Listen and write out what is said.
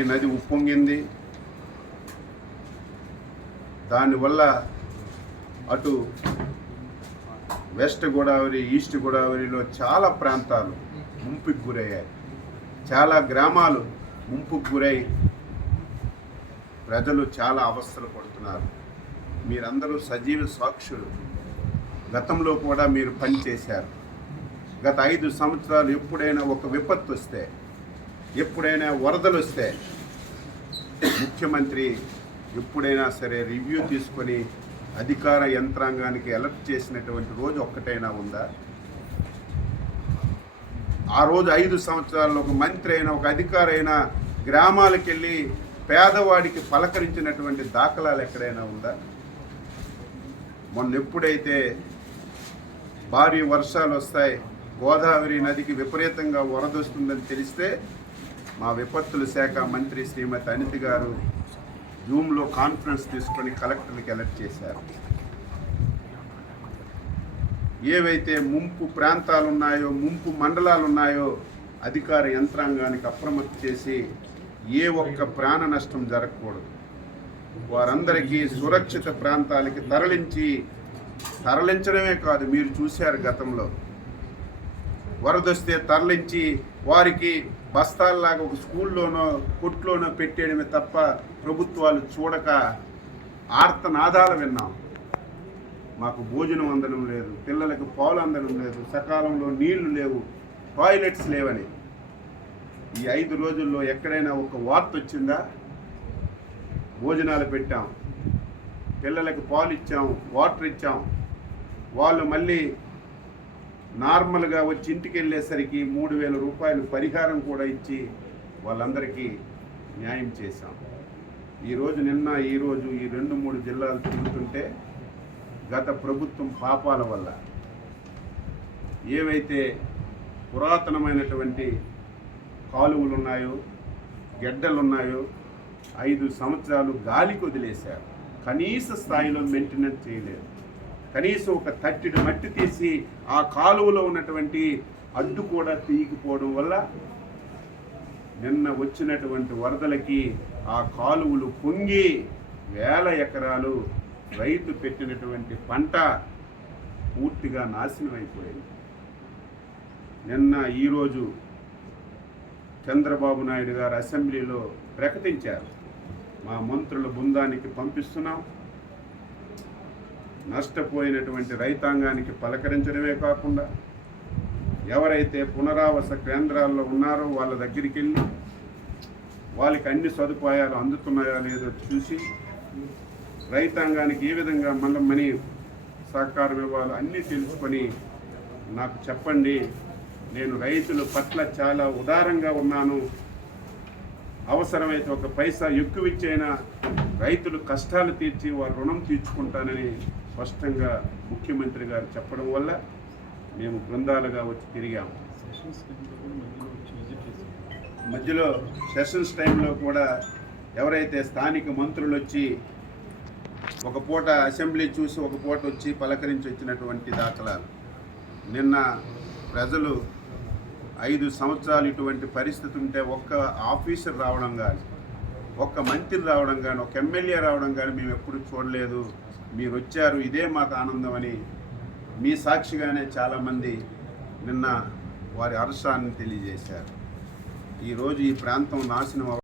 గోదావరి నది ఉప్పొంగింది. దానివల్ల అటు వెస్ట్ గోదావరి, ఈస్ట్ గోదావరిలో చాలా ప్రాంతాలు ముంపుకు గురయ్యాయి. చాలా గ్రామాలు ముంపుకు గురై ప్రజలు చాలా అవస్థలు పడుతున్నారు. మీరందరూ సజీవ సాక్షులు. గతంలో కూడా మీరు పనిచేశారు. గత 5 సంవత్సరాలు ఎప్పుడైనా ఒక విపత్తు వస్తే, ఎప్పుడైనా వరదలు వస్తే ముఖ్యమంత్రి ఎప్పుడైనా సరే రివ్యూ తీసుకొని అధికార యంత్రాంగానికి అలర్ట్ చేసినటువంటి రోజు ఒక్కటైనా ఉందా? ఆ రోజు 5 సంవత్సరాల్లో ఒక మంత్రి అయినా, ఒక అధికారి అయినా గ్రామాలకు వెళ్ళి పేదవాడికి పలకరించినటువంటి దాఖలాలు ఎక్కడైనా ఉందా? మొన్న ఎప్పుడైతే భారీ వర్షాలు వస్తాయి, గోదావరి నదికి విపరీతంగా వరదొస్తుందని తెలిస్తే మా విపత్తుల శాఖ మంత్రి శ్రీమతి అనిత గారు జూమ్లో కాన్ఫరెన్స్ తీసుకొని కలెక్టర్కి అలర్ట్ చేశారు. ఏవైతే ముంపు ప్రాంతాలు ఉన్నాయో, ముంపు మండలాలు ఉన్నాయో అధికార యంత్రాంగానికి అప్రమత్తం చేసి ఏ ఒక్క ప్రాణ నష్టం జరగకూడదు, వారందరికీ సురక్షిత ప్రాంతాలకి తరలించడమే కాదు, మీరు చూశారు గతంలో వరదొస్తే తరలించి వారికి బస్తాల్లాగా ఒక స్కూల్లోనో కొట్లోనో పెట్టేయడమే తప్ప ప్రభుత్వాలు చూడక ఆర్తనాదాలు విన్నాం. మాకు భోజనం అందడం లేదు, పిల్లలకు పాలు అందడం లేదు, సకాలంలో నీళ్లు లేవు, టాయిలెట్స్ లేవని. ఈ 5 రోజుల్లో ఎక్కడైనా ఒక వార్త వచ్చిందా? భోజనాలు పెట్టాం, పిల్లలకు పాలు ఇచ్చాం, వాటర్ ఇచ్చాం, వాళ్ళు మళ్ళీ నార్మల్గా వచ్చి ఇంటికి వెళ్ళేసరికి 3,000 రూపాయలు పరిహారం కూడా ఇచ్చి వాళ్ళందరికీ న్యాయం చేశాం. ఈరోజు ఈ 2-3 జిల్లాలు తిరుగుతుంటే గత ప్రభుత్వం పాపాల వల్ల ఏవైతే పురాతనమైనటువంటి కాలువలు ఉన్నాయో, గెడ్డలు ఉన్నాయో 5 సంవత్సరాలు గాలికి వదిలేశారు. కనీస స్థాయిలో మెయింటెనెన్స్ చేయలేదు. కనీసం ఒక తట్టిడి మట్టి తీసి ఆ కాలువలో ఉన్నటువంటి అడ్డు కూడా తీయకపోవడం వల్ల నిన్న వచ్చినటువంటి వరదలకి ఆ కాలువలు పొంగి వేల ఎకరాలు రైతు పెట్టినటువంటి పంట పూర్తిగా నాశనం అయిపోయింది. ఈరోజు చంద్రబాబు నాయుడు గారు అసెంబ్లీలో ప్రకటించారు, మా మంత్రుల బృందానికి పంపిస్తున్నాం, నష్టపోయినటువంటి రైతాంగానికి పలకరించడమే కాకుండా ఎవరైతే పునరావాస కేంద్రాల్లో ఉన్నారో వాళ్ళ దగ్గరికి వెళ్ళి వాళ్ళకి అన్ని సదుపాయాలు అందుతున్నాయో లేదో చూసి రైతాంగానికి ఏ విధంగా మనీ సహకారం ఇవ్వాలో అన్నీ తెలుసుకొని నాకు చెప్పండి, నేను రైతుల పట్ల చాలా ఉదారంగా ఉన్నాను, అవసరమైతే ఒక పైసా ఎక్కువ ఇచ్చైనా రైతులు కష్టాలు తీర్చి వారి రుణం తీర్చుకుంటానని స్పష్టంగా ముఖ్యమంత్రి గారు చెప్పడం వల్ల మేము బృందాలుగా వచ్చి తిరిగాము. మధ్యలో సెషన్స్ టైంలో కూడా ఎవరైతే స్థానిక మంత్రులు వచ్చి ఒక పూట అసెంబ్లీ చూసి ఒక పూట వచ్చి పలకరించి వచ్చినటువంటి దాఖలాలు. నిన్న ప్రజలు 5 సంవత్సరాలు ఇటువంటి పరిస్థితి ఉంటే ఒక్క ఆఫీసర్ రావడం కానీ, ఒక్క మంత్రి రావడం కానీ, ఒక ఎమ్మెల్యే రావడం కానీ మేము ఎప్పుడు చూడలేదు. మీరు వచ్చారు, ఇదే మాకు ఆనందం అని మీ సాక్షిగానే చాలామంది నిన్న వారి హర్షాన్ని తెలియజేశారు. ఈరోజు ఈ ప్రాంతం నాశనం